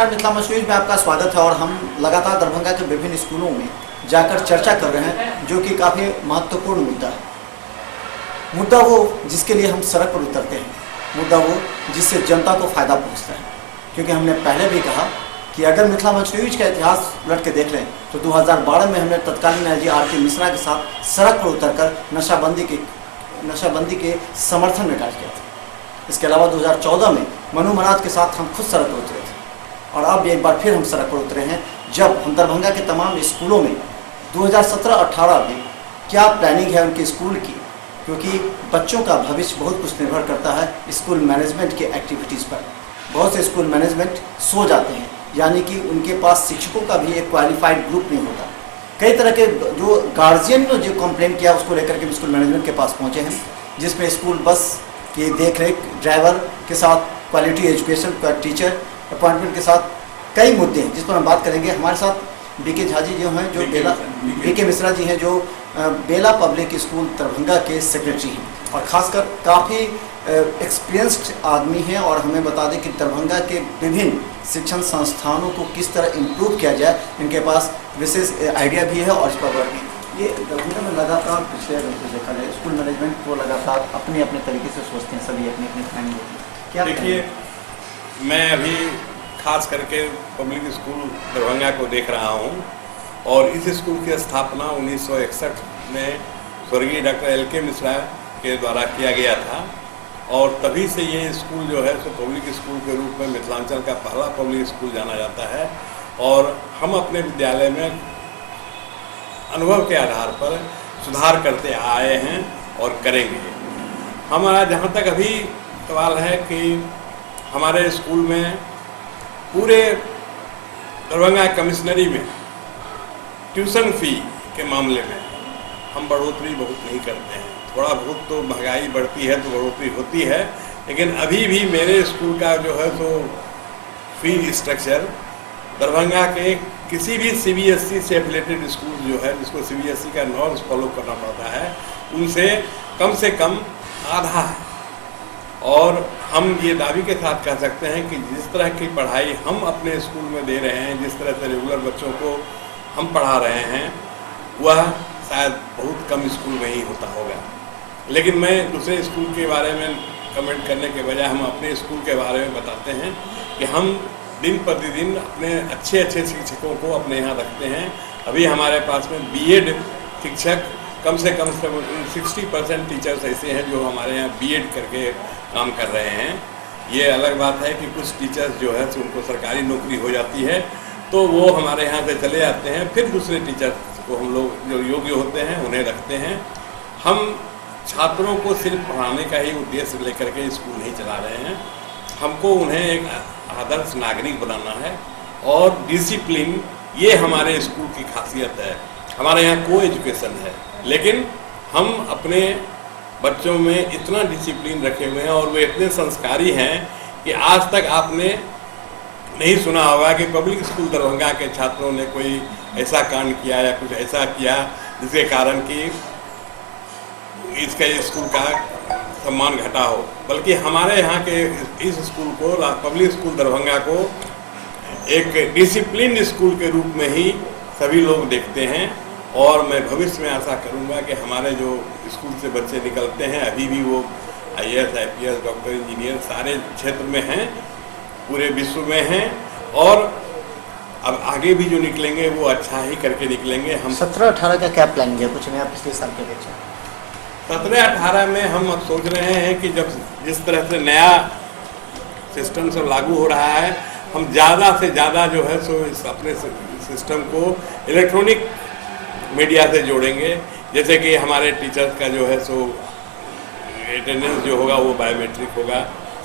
नमस्कार, मिथिला मंच न्यूज में आपका स्वागत है। और हम लगातार दरभंगा के विभिन्न स्कूलों में जाकर चर्चा कर रहे हैं, जो कि काफ़ी महत्वपूर्ण मुद्दा है। मुद्दा वो जिसके लिए हम सड़क पर उतरते हैं, मुद्दा वो जिससे जनता को फ़ायदा पहुंचता है। क्योंकि हमने पहले भी कहा कि अगर मिथिला मंच न्यूज का इतिहास उलट के देख लें तो 2012 में हमने तत्कालीन आईजी आर.के. मिश्रा के साथ सड़क पर उतरकर नशाबंदी के समर्थन में कार्य किया था। इसके अलावा 2014 में मनु महाराज के साथ हम खुद सड़क पर उतरे थे। और अब एक बार फिर हम सड़क पर उतरे हैं, जब हम दरभंगा के तमाम स्कूलों में 2017-18 में क्या प्लानिंग है उनके स्कूल की, क्योंकि बच्चों का भविष्य बहुत कुछ निर्भर करता है स्कूल मैनेजमेंट के एक्टिविटीज़ पर। बहुत से स्कूल मैनेजमेंट सो जाते हैं, यानी कि उनके पास शिक्षकों का भी एक क्वालिफाइड ग्रुप नहीं होता। कई तरह के जो गार्जियन ने जो कंप्लेंट किया उसको लेकर के स्कूल मैनेजमेंट के पास पहुँचे हैं, जिसमें स्कूल बस की देख-रेख, ड्राइवर के साथ क्वालिटी एजुकेशन का टीचर अपॉइंटमेंट के साथ कई मुद्दे हैं जिस पर हम बात करेंगे। हमारे साथ बीके झा जी जो हैं, जो बीके मिश्रा जी हैं, जो बेला पब्लिक स्कूल दरभंगा के सेक्रेटरी हैं और ख़ासकर काफ़ी एक्सपीरियंस्ड आदमी हैं। और हमें बता दें कि दरभंगा के विभिन्न शिक्षण संस्थानों को किस तरह इम्प्रूव किया जाए, इनके पास विशेष आइडिया भी है और इस पर वर्क भी। ये दरभंगा में लगातार पिछले देखा जाए स्कूल मैनेजमेंट को लगातार अपने अपने तरीके से सोचते हैं, सभी अपनी अपनी प्लानिंग होती है। क्या देखिए, मैं अभी खास करके पब्लिक स्कूल दरभंगा को देख रहा हूँ और इस स्कूल की स्थापना 1961 में स्वर्गीय डॉक्टर एल.के. मिश्रा के द्वारा किया गया था। और तभी से ये स्कूल जो है सो पब्लिक स्कूल के रूप में मिथिलांचल का पहला पब्लिक स्कूल जाना जाता है। और हम अपने विद्यालय में अनुभव के आधार पर सुधार करते आए हैं और करेंगे। हमारा जहाँ तक अभी सवाल है कि हमारे स्कूल में पूरे दरभंगा कमिश्नरी में ट्यूशन फ़ी के मामले में हम बढ़ोतरी बहुत नहीं करते हैं। थोड़ा बहुत तो महंगाई बढ़ती है तो बढ़ोतरी होती है, लेकिन अभी भी मेरे स्कूल का जो है तो फ़ी स्ट्रक्चर दरभंगा के किसी भी सीबीएसई से एफिलेटेड स्कूल जो है, जिसको सीबीएसई का नॉर्म्स फॉलो करना पड़ता है, उनसे कम आधा है। और हम ये दावी के साथ कह सकते हैं कि जिस तरह की पढ़ाई हम अपने स्कूल में दे रहे हैं, जिस तरह से रेगुलर बच्चों को हम पढ़ा रहे हैं, वह शायद बहुत कम स्कूल में ही होता होगा। लेकिन मैं दूसरे स्कूल के बारे में कमेंट करने के बजाय हम अपने स्कूल के बारे में बताते हैं कि हम दिन प्रतिदिन अपने अच्छे शिक्षकों को अपने यहाँ रखते हैं। अभी हमारे पास में बीएड शिक्षक कम से कम 60% टीचर्स ऐसे हैं जो हमारे यहाँ बीएड करके काम कर रहे हैं। ये अलग बात है कि कुछ टीचर्स जो है उनको सरकारी नौकरी हो जाती है तो वो हमारे यहाँ से चले जाते हैं, फिर दूसरे टीचर्स को हम लोग जो योग्य होते हैं उन्हें रखते हैं। हम छात्रों को सिर्फ पढ़ाने का ही उद्देश्य लेकर के स्कूल नहीं चला रहे हैं, हमको उन्हें एक आदर्श नागरिक बनाना है। और डिसिप्लिन ये हमारे स्कूल की खासियत है। हमारे यहाँ को एजुकेशन है, लेकिन हम अपने बच्चों में इतना डिसिप्लिन रखे हुए हैं और वे इतने संस्कारी हैं कि आज तक आपने नहीं सुना होगा कि पब्लिक स्कूल दरभंगा के छात्रों ने कोई ऐसा कांड किया या कुछ ऐसा किया जिसके कारण कि इसका स्कूल का सम्मान घटा हो। बल्कि हमारे यहाँ के इस स्कूल को, पब्लिक स्कूल दरभंगा को, एक डिसिप्लिन स्कूल के रूप में ही सभी लोग देखते हैं। और मैं भविष्य में आशा करूँगा कि हमारे जो स्कूल से बच्चे निकलते हैं, अभी भी वो IAS, IPS, डॉक्टर, इंजीनियर सारे क्षेत्र में हैं, पूरे विश्व में हैं। और अब आगे भी जो निकलेंगे वो अच्छा ही करके निकलेंगे। हम 17-18 का क्या प्लानिंग है, कुछ नया पिछले साल के अपेक्षा? 17-18 में हम अब सोच रहे हैं कि जब जिस तरह से नया सिस्टम सब लागू हो रहा है, हम ज़्यादा से ज़्यादा जो है सो इस अपने सिस्टम को इलेक्ट्रॉनिक मीडिया से जोड़ेंगे। जैसे कि हमारे टीचर्स का जो है सो अटेंडेंस जो होगा वो बायोमेट्रिक होगा,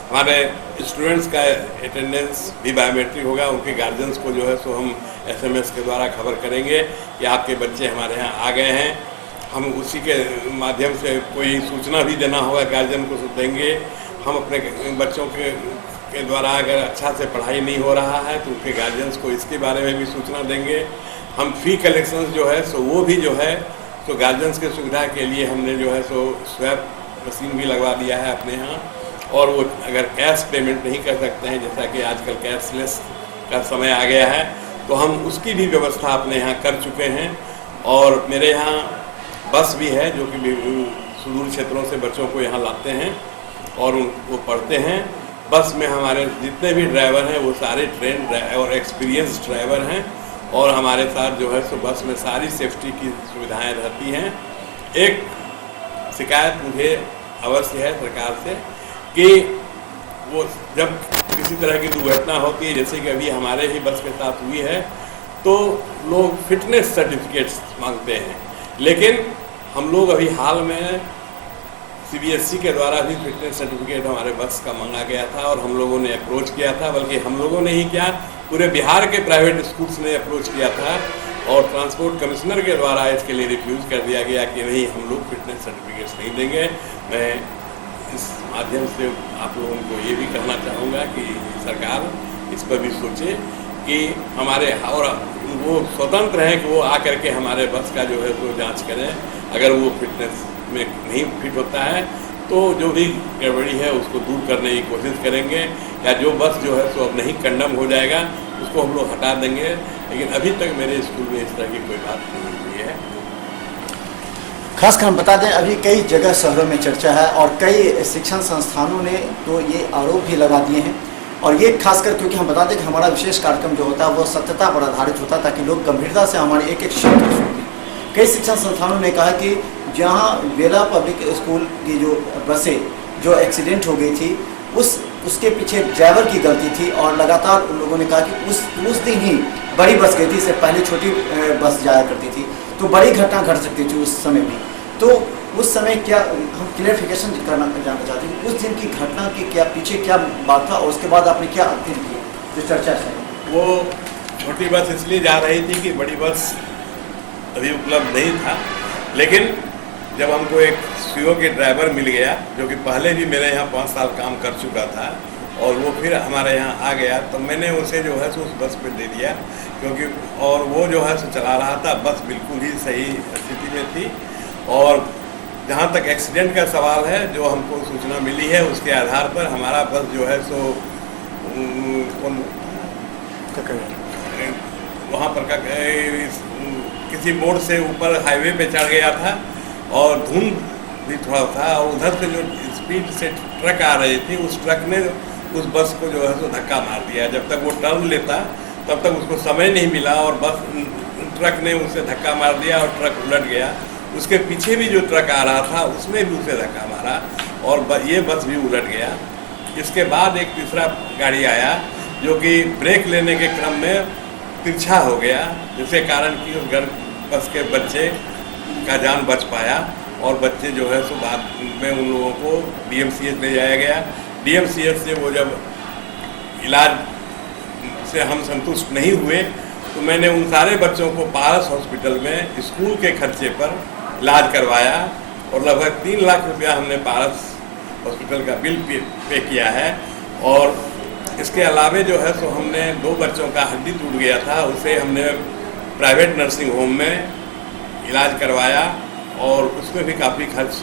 हमारे स्टूडेंट्स का अटेंडेंस भी बायोमेट्रिक होगा। उनके गार्जियंस को जो है सो हम SMS के द्वारा खबर करेंगे कि आपके बच्चे हमारे यहाँ आ गए हैं। हम उसी के माध्यम से कोई सूचना भी देना होगा गार्जियन को देंगे। हम अपने बच्चों के द्वारा अगर अच्छा से पढ़ाई नहीं हो रहा है तो उनके गार्जियंस को इसके बारे में भी सूचना देंगे। हम फ़ी कलेक्शंस जो है सो वो भी जो है तो गार्जियंस के सुविधा के लिए हमने जो है सो स्वैप मशीन भी लगवा दिया है अपने यहाँ। और वो अगर कैश पेमेंट नहीं कर सकते हैं, जैसा कि आजकल कैशलेस का समय आ गया है, तो हम उसकी भी व्यवस्था अपने यहाँ कर चुके हैं। और मेरे यहाँ बस भी है जो कि सुदूर क्षेत्रों से बच्चों को यहाँ लाते हैं और वो पढ़ते हैं। बस में हमारे जितने भी ड्राइवर हैं वो सारे ट्रेन और एक्सपीरियंस ड्राइवर हैं, और हमारे साथ जो है सो बस में सारी सेफ्टी की सुविधाएं रहती हैं। एक शिकायत मुझे अवश्य है सरकार से कि वो जब किसी तरह की दुर्घटना होती है, जैसे कि अभी हमारे ही बस के साथ हुई है, तो लोग फिटनेस सर्टिफिकेट्स मांगते हैं, लेकिन हम लोग अभी हाल में CBSE के द्वारा भी फिटनेस सर्टिफिकेट हमारे बस का मांगा गया था और हम लोगों ने अप्रोच किया था, बल्कि हम लोगों ने ही क्या, पूरे बिहार के प्राइवेट स्कूल्स ने अप्रोच किया था और ट्रांसपोर्ट कमिश्नर के द्वारा इसके लिए रिफ्यूज़ कर दिया गया कि नहीं, हम लोग फिटनेस सर्टिफिकेट्स नहीं देंगे। मैं इस माध्यम से आप लोगों को ये भी कहना चाहूँगा कि सरकार इस पर भी सोचे कि हमारे, और वो स्वतंत्र हैं कि वो आकर के हमारे बस का जो है तो जांच करें। अगर वो फिटनेस में नहीं फिट होता है तो जो भी गड़बड़ी है उसको दूर करने की कोशिश करेंगे, या जो बस जो है तो अब नहीं कंडम हो जाएगा उसको हम लोग हटा देंगे। लेकिन अभी तक मेरे स्कूल में इस तरह की कोई बात नहीं हुई है। खासकर हम बता दें, अभी कई जगह शहरों में चर्चा है और कई शिक्षण संस्थानों ने तो ये आरोप भी लगा दिए हैं, और ये खासकर क्योंकि हम बता दें कि हमारा विशेष कार्यक्रम जो होता है वो सत्यता पर आधारित होता है, ताकि लोग गंभीरता से हमारे एक एक शब्द को सुनें। कई शिक्षण संस्थानों ने कहा कि जहाँ बेला पब्लिक स्कूल की जो बसें जो एक्सीडेंट हो गई थी उसके पीछे ड्राइवर की गलती थी, और लगातार उन लोगों ने कहा कि उस दिन ही बड़ी बस गई थी, इससे पहले छोटी बस जाया करती थी, तो बड़ी घटना घट सकती थी उस समय भी। तो उस समय क्या हम क्लियरिफिकेशन जानना चाहते हैं, उस दिन की घटना की क्या पीछे क्या बात था, और उसके बाद आपने क्या अपील की जो चर्चा है? वो छोटी बस इसलिए जा रही थी कि बड़ी बस अभी उपलब्ध नहीं था, लेकिन जब हमको एक CO के ड्राइवर मिल गया जो कि पहले भी मेरे यहाँ 5 साल काम कर चुका था और वो फिर हमारे यहाँ आ गया, तो मैंने उसे जो है सो उस बस पे दे दिया, क्योंकि और वो जो है सो चला रहा था, बस बिल्कुल ही सही स्थिति में थी। और जहाँ तक एक्सीडेंट का सवाल है, जो हमको सूचना मिली है उसके आधार पर हमारा बस जो है सो वहाँ पर किसी मोड़ से ऊपर हाईवे पे चढ़ गया था और धुंध भी थोड़ा था, और उधर से जो स्पीड से ट्रक आ रही थी उस ट्रक ने उस बस को जो है सो धक्का मार दिया। जब तक वो टर्न लेता तब तक उसको समय नहीं मिला और बस ट्रक ने उसे धक्का मार दिया और ट्रक उलट गया। उसके पीछे भी जो ट्रक आ रहा था उसने भी उसे धक्का मारा और ये बस भी उलट गया। इसके बाद एक तीसरा गाड़ी आया जो कि ब्रेक लेने के क्रम में तिरछा हो गया, जिसके कारण कि उस बस के बच्चे का जान बच पाया और बच्चे जो है सो बाद में उन लोगों को DMCH ले जाया गया। DMCH से वो जब इलाज से हम संतुष्ट नहीं हुए तो मैंने उन सारे बच्चों को पारस हॉस्पिटल में स्कूल के खर्चे पर इलाज करवाया और लगभग 3 लाख रुपया हमने पारस हॉस्पिटल का बिल पे किया है। और इसके अलावे जो है सो हमने 2 बच्चों का हड्डी टूट गया था, उसे हमने प्राइवेट नर्सिंग होम में इलाज करवाया और उसमें भी काफ़ी खर्च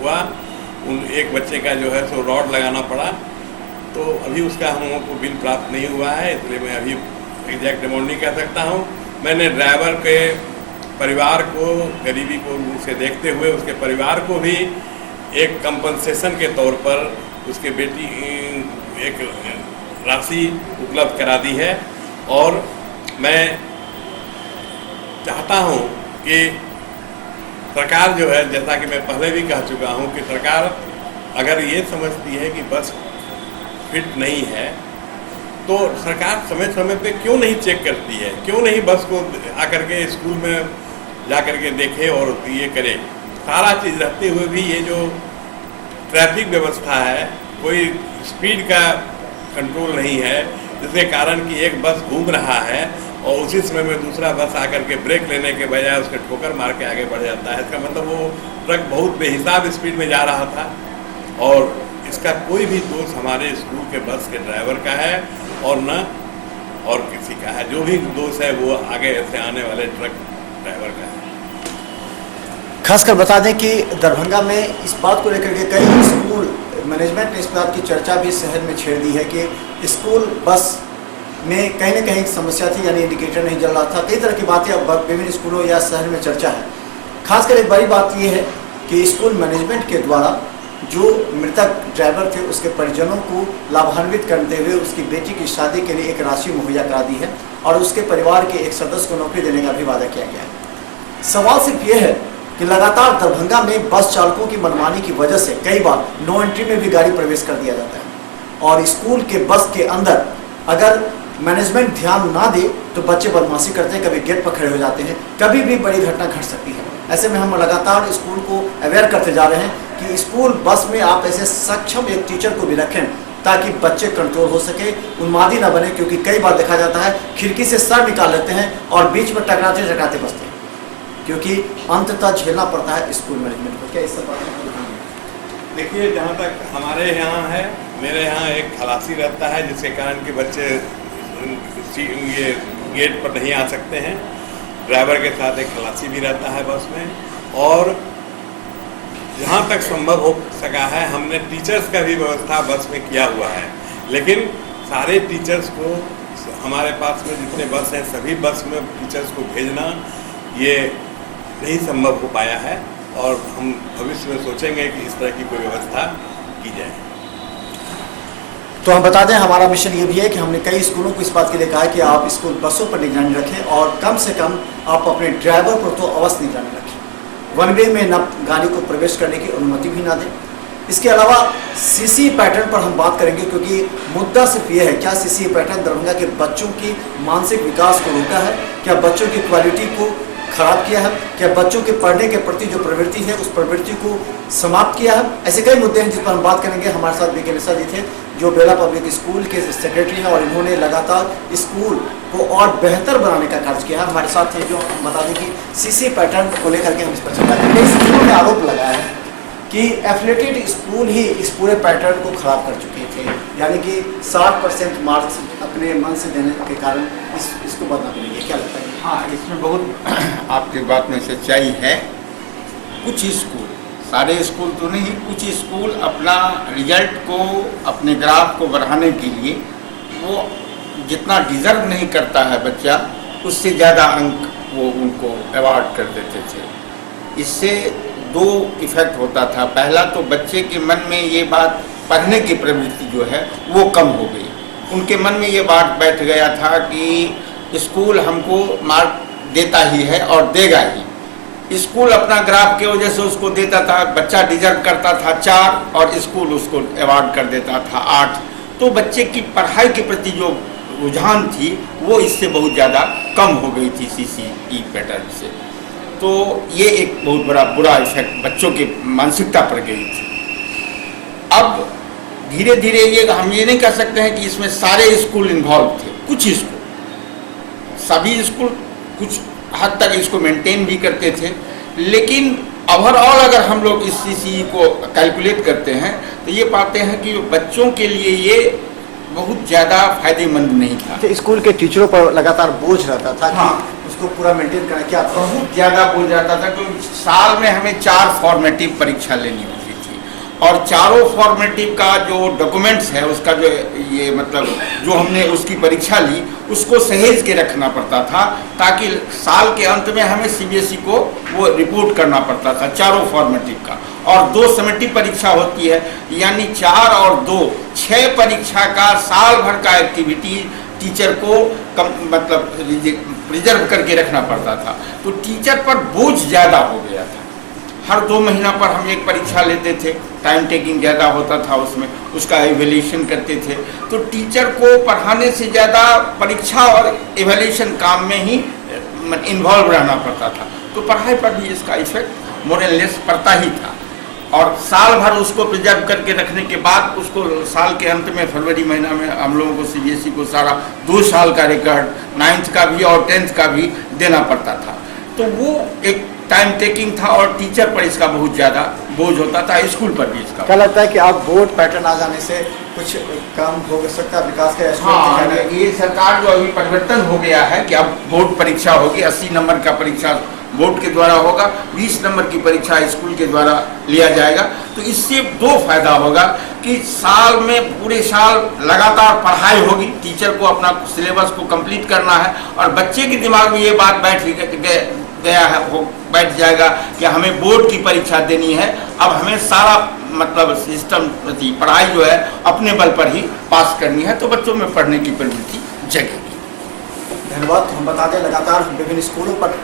हुआ। एक बच्चे का जो है सो रॉड लगाना पड़ा, तो अभी उसका हम लोगों को बिल प्राप्त नहीं हुआ है, इसलिए मैं अभी एग्जैक्ट अमाउंट नहीं कह सकता हूँ। मैंने ड्राइवर के परिवार को, गरीबी को उसे देखते हुए उसके परिवार को भी एक कंपनसेशन के तौर पर उसके बेटी एक राशि उपलब्ध करा दी है। और मैं चाहता हूँ कि सरकार जो है, जैसा कि मैं पहले भी कह चुका हूँ कि सरकार अगर ये समझती है कि बस फिट नहीं है तो सरकार समय समय पे क्यों नहीं चेक करती है, क्यों नहीं बस को आकर के स्कूल में जा कर के देखे और ये करे। सारा चीज़ रहते हुए भी ये जो ट्रैफिक व्यवस्था है, कोई स्पीड का कंट्रोल नहीं है, जिसके कारण कि एक बस घूम रहा है और उसी समय में दूसरा बस आकर के ब्रेक लेने के बजाय उसके ठोकर मार के आगे बढ़ जाता है। इसका मतलब वो ट्रक बहुत बेहिसाब स्पीड में जा रहा था और इसका कोई भी दोष हमारे स्कूल के बस के ड्राइवर का है और न और किसी का है। जो भी दोष है वो आगे से आने वाले ट्रक ड्राइवर का है। खासकर बता दें कि दरभंगा में इस बात को लेकर के कई स्कूल मैनेजमेंट ने इस बात की चर्चा भी शहर में छेड़ दी है कि स्कूल बस में कहीं ना कहीं समस्या थी, यानी इंडिकेटर नहीं जल रहा था। कई तरह की बातें अब विभिन्न स्कूलों या शहर में चर्चा है। खासकर एक बड़ी बात यह है कि स्कूल मैनेजमेंट के द्वारा जो मृतक ड्राइवर थे उसके परिजनों को लाभान्वित करते हुए उसकी बेटी की शादी के लिए एक राशि मुहैया करा दी है और उसके परिवार के एक सदस्य को नौकरी देने का भी वादा किया गया है। सवाल सिर्फ ये है कि लगातार दरभंगा में बस चालकों की मनमानी की वजह से कई बार नो एंट्री में भी गाड़ी प्रवेश कर दिया जाता है और स्कूल के बस के अंदर अगर मैनेजमेंट ध्यान ना दे तो बच्चे बदमाशी करते हैं, कभी गेट पर खड़े हो जाते हैं, कभी भी बड़ी घटना घट सकती है। ऐसे में हम लगातार स्कूल को अवेयर करते जा रहे हैं कि स्कूल बस में आप ऐसे सक्षम एक टीचर को भी रखें ताकि बच्चे कंट्रोल हो सके, उन्मादी ना बने, क्योंकि कई बार देखा जाता है खिड़की से सर निकाल लेते हैं और बीच में टकराते टकराते बचते हैं, क्योंकि अंततः झेलना पड़ता है स्कूल मैनेजमेंट को। क्या इस पर देखिए, जहाँ तक हमारे यहाँ है, मेरे यहाँ एक खलासी रहता है जिसके कारण कि बच्चे ये गेट पर नहीं आ सकते हैं। ड्राइवर के साथ एक खलासी भी रहता है बस में, और जहाँ तक संभव हो सका है हमने टीचर्स का भी व्यवस्था बस में किया हुआ है, लेकिन सारे टीचर्स को हमारे पास में जितने बस हैं सभी बस में टीचर्स को भेजना ये नहीं संभव हो पाया है, और हम भविष्य में सोचेंगे कि इस तरह की कोई व्यवस्था की जाए। तो हम बता दें, हमारा मिशन ये भी है कि हमने कई स्कूलों को इस बात के लिए कहा है कि आप स्कूल बसों पर निगरानी रखें और कम से कम आप अपने ड्राइवर पर तो अवश्य निगरानी रखें। वन वे में न गाड़ी को प्रवेश करने की अनुमति भी ना दें। इसके अलावा सीसी पैटर्न पर हम बात करेंगे, क्योंकि मुद्दा सिर्फ ये है, क्या सीसी पैटर्न दरभंगा के बच्चों की मानसिक विकास को रोका है, क्या बच्चों की क्वालिटी को खराब किया है, क्या बच्चों के पढ़ने के प्रति जो प्रवृत्ति है उस प्रवृत्ति को समाप्त किया है। ऐसे कई मुद्दे हैं जिस पर हम बात करेंगे। हमारे साथ बीके मिश्रा जी थे जो बेला पब्लिक स्कूल के सेक्रेटरी हैं और इन्होंने लगातार स्कूल को और बेहतर बनाने का कार्य किया है। हमारे साथ थे जो हम बता दें कि सीसी पैटर्न को लेकर के हम इस पर चर्चा करेंगे। स्कूलों ने आरोप लगाया है कि एफिलिएटेड स्कूल ही इस पूरे पैटर्न को खराब कर चुके थे, यानी कि 60% मार्क्स अपने मन से देने के कारण इसको बदनामी मिली है। क्या लगता है? हाँ, इसमें बहुत आपकी बात में सच्चाई है। कुछ स्कूल, सारे स्कूल तो नहीं, कुछ स्कूल अपना रिजल्ट को, अपने ग्राफ को बढ़ाने के लिए वो जितना डिज़र्व नहीं करता है बच्चा, उससे ज़्यादा अंक वो उनको अवार्ड कर देते थे। इससे दो इफ़ेक्ट होता था। पहला तो बच्चे के मन में ये बात, पढ़ने की प्रवृत्ति जो है वो कम हो गई। उनके मन में ये बात बैठ गया था कि स्कूल हमको मार्क देता ही है और देगा ही। स्कूल अपना ग्राफ के वजह से उसको देता था, बच्चा डिजर्व करता था 4 और स्कूल उसको अवार्ड कर देता था 8। तो बच्चे की पढ़ाई के प्रति जो रुझान थी वो इससे बहुत ज़्यादा कम हो गई थी सीसीई पैटर्न से। तो ये एक बहुत बड़ा बुरा इफेक्ट बच्चों की मानसिकता पर गई थी। अब धीरे धीरे ये हम ये नहीं कह सकते हैं कि इसमें सारे स्कूल इन्वॉल्व थे। कुछ स्कूल, सभी स्कूल कुछ हद तक इसको मेंटेन भी करते थे, लेकिन ओवरऑल अगर हम लोग इस सीसीई को कैलकुलेट करते हैं तो ये पाते हैं कि बच्चों के लिए ये बहुत ज़्यादा फायदेमंद नहीं था। तो स्कूल के टीचरों पर लगातार बोझ रहता था। हाँ, उसको पूरा मेंटेन करना क्या बहुत ज़्यादा बोझ जाता था, क्योंकि साल में हमें 4 फॉर्मेटिव परीक्षा लेनी होती थी और चारों फॉर्मेटिव का जो डॉक्यूमेंट्स है उसका जो ये मतलब जो हमने उसकी परीक्षा ली उसको सहेज के रखना पड़ता था, ताकि साल के अंत में हमें सीबीएसई को वो रिपोर्ट करना पड़ता था चारों फॉर्मेटिव का। और 2 समेटिव परीक्षा होती है, यानी 4 और 2 6 परीक्षा का साल भर का एक्टिविटी टीचर को मतलब रिजर्व करके रखना पड़ता था। तो टीचर पर बोझ ज़्यादा हो गया था। हर 2 महीना पर हम एक परीक्षा लेते थे, टाइम टेकिंग ज़्यादा होता था उसमें, उसका एवेल्यूशन करते थे। तो टीचर को पढ़ाने से ज़्यादा परीक्षा और एवेल्यूशन काम में ही इन्वॉल्व रहना पड़ता था। तो पढ़ाई पर भी इसका इफेक्ट मोर एंड लेस पड़ता ही था। और साल भर उसको प्रिजर्व करके रखने के बाद उसको साल के अंत में फरवरी महीना में हम लोगों को सीबीएसई को सारा 2 साल का रिकॉर्ड 9th का भी और 10th का भी देना पड़ता था। तो वो एक टाइम टेकिंग था और टीचर पर इसका बहुत ज़्यादा बोझ होता था, स्कूल पर भी इसका। क्या लगता है कि आप बोर्ड पैटर्न आ जाने से कुछ काम हो सकता है विकास का? हाँ, ये सरकार जो अभी परिवर्तन हो गया है कि अब बोर्ड परीक्षा होगी, 80 नंबर का परीक्षा बोर्ड के द्वारा होगा, 20 नंबर की परीक्षा स्कूल के द्वारा लिया जाएगा। तो इससे दो फायदा होगा कि साल में पूरे साल लगातार पढ़ाई होगी, टीचर को अपना सिलेबस को कंप्लीट करना है और बच्चे के दिमाग में ये बात बैठ जाएगा कि हमें बोर्ड की परीक्षा देनी है, अब हमें सारा मतलब सिस्टम पढ़ाई जो है अपने बल पर ही पास करनी है, तो बच्चों में पढ़ने की प्रवृत्ति जगेगी। धन्यवाद। हम बता दें लगातार विभिन्न स्कूलों पर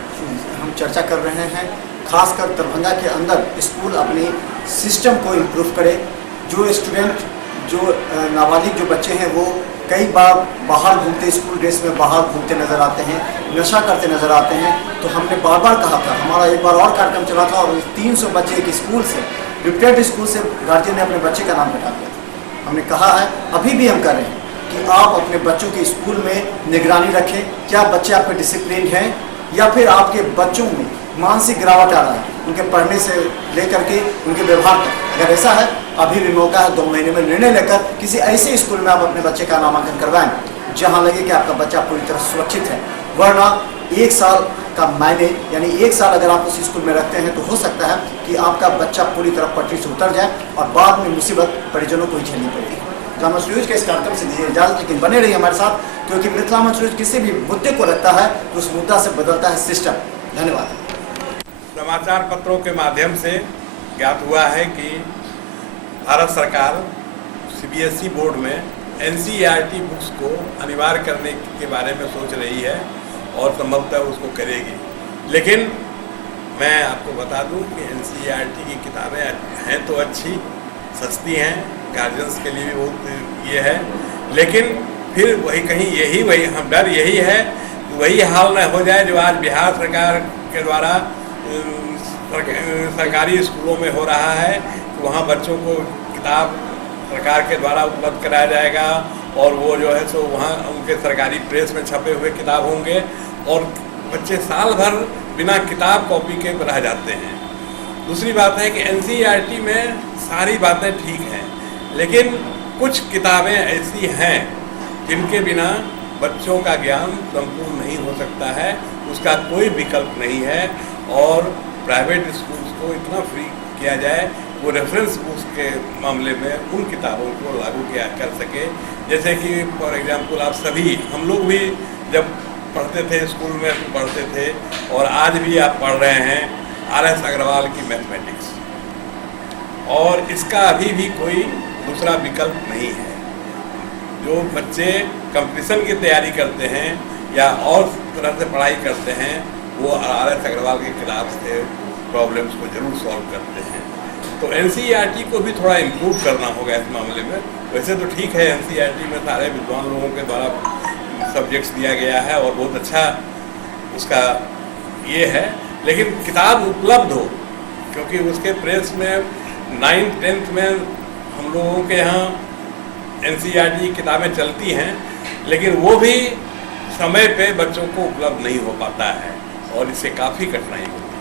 हम चर्चा कर रहे हैं, खासकर दरभंगा के अंदर स्कूल अपनी सिस्टम को इम्प्रूव करे। जो स्टूडेंट जो नाबालिग जो बच्चे हैं वो कई बार बाहर घूमते, स्कूल ड्रेस में बाहर घूमते नज़र आते हैं, नशा करते नज़र आते हैं। तो हमने बार बार कहा था, हमारा एक बार और कार्यक्रम चला था और 300 बच्चे एक स्कूल से, रिप्यूटेड स्कूल से गार्जियन ने अपने बच्चे का नाम हटा दिया था। हमने कहा है, अभी भी हम कर रहे हैं कि आप अपने बच्चों के स्कूल में निगरानी रखें, क्या बच्चे आपके डिसिप्लिन हैं या फिर आपके बच्चों में मानसिक गिरावट आ रहा है, उनके पढ़ने से लेकर के उनके व्यवहार तक। अगर ऐसा है, अभी भी मौका है 2 महीने में निर्णय लेकर किसी ऐसे स्कूल में आप अपने बच्चे का नामांकन करवाएं जहां लगे कि आपका बच्चा पूरी तरह सुरक्षित है। वरना 1 साल का मायने, यानी 1 साल अगर आप उस स्कूल में रखते हैं तो हो सकता है कि आपका बच्चा पूरी तरह पटरी से उतर जाए और बाद में मुसीबत परिजनों को ही झेलनी पड़ेगी। जामच न्यूज के इस कार्यक्रम से दीजिए इजाजत, लेकिन बने रहिए हमारे साथ, क्योंकि मिथिला मंच न्यूज किसी भी मुद्दे को रखता है तो उस मुद्दा से बदलता है सिस्टम। धन्यवाद। समाचार पत्रों के माध्यम से ज्ञात हुआ है कि भारत सरकार CBSE बोर्ड में NCERT बुक्स को अनिवार्य करने के बारे में सोच रही है और संभवतः उसको करेगी। लेकिन मैं आपको बता दूं कि NCERT की किताबें हैं तो अच्छी, सस्ती हैं, गार्जियंस के लिए भी बहुत ये है, लेकिन फिर वही हम डर यही है कि वही हाल न हो जाए जो आज बिहार सरकार के द्वारा सरकारी स्कूलों में हो रहा है। वहाँ बच्चों को किताब सरकार के द्वारा उपलब्ध कराया जाएगा और वो जो है सो वहाँ उनके सरकारी प्रेस में छपे हुए किताब होंगे और बच्चे साल भर बिना किताब कॉपी के रह जाते हैं। दूसरी बात है कि NCERT में सारी बातें ठीक हैं, लेकिन कुछ किताबें ऐसी हैं जिनके बिना बच्चों का ज्ञान संपूर्ण नहीं हो सकता है, उसका कोई विकल्प नहीं है। और प्राइवेट स्कूल्स को इतना फ्री किया जाए वो रेफरेंस बुक्स के मामले में उन किताबों को लागू किया कर सके। जैसे कि फॉर एग्जांपल आप सभी, हम लोग भी जब पढ़ते थे स्कूल में तो पढ़ते थे और आज भी आप पढ़ रहे हैं RS अग्रवाल की मैथमेटिक्स, और इसका अभी भी कोई दूसरा विकल्प नहीं है। जो बच्चे कंपटीशन की तैयारी करते हैं या और तरह से पढ़ाई करते हैं वो RS अग्रवाल की किताब से प्रॉब्लम्स को जरूर सॉल्व करते हैं। तो NCERT को भी थोड़ा इम्प्रूव करना होगा इस मामले में। वैसे तो ठीक है, NCERT में सारे विद्वान लोगों के द्वारा सब्जेक्ट्स दिया गया है और बहुत अच्छा उसका ये है, लेकिन किताब उपलब्ध हो, क्योंकि उसके प्रेस में 9th 10th में हम लोगों के यहाँ NCERT की किताबें चलती हैं, लेकिन वो भी समय पे बच्चों को उपलब्ध नहीं हो पाता है और इससे काफ़ी कठिनाई होती है।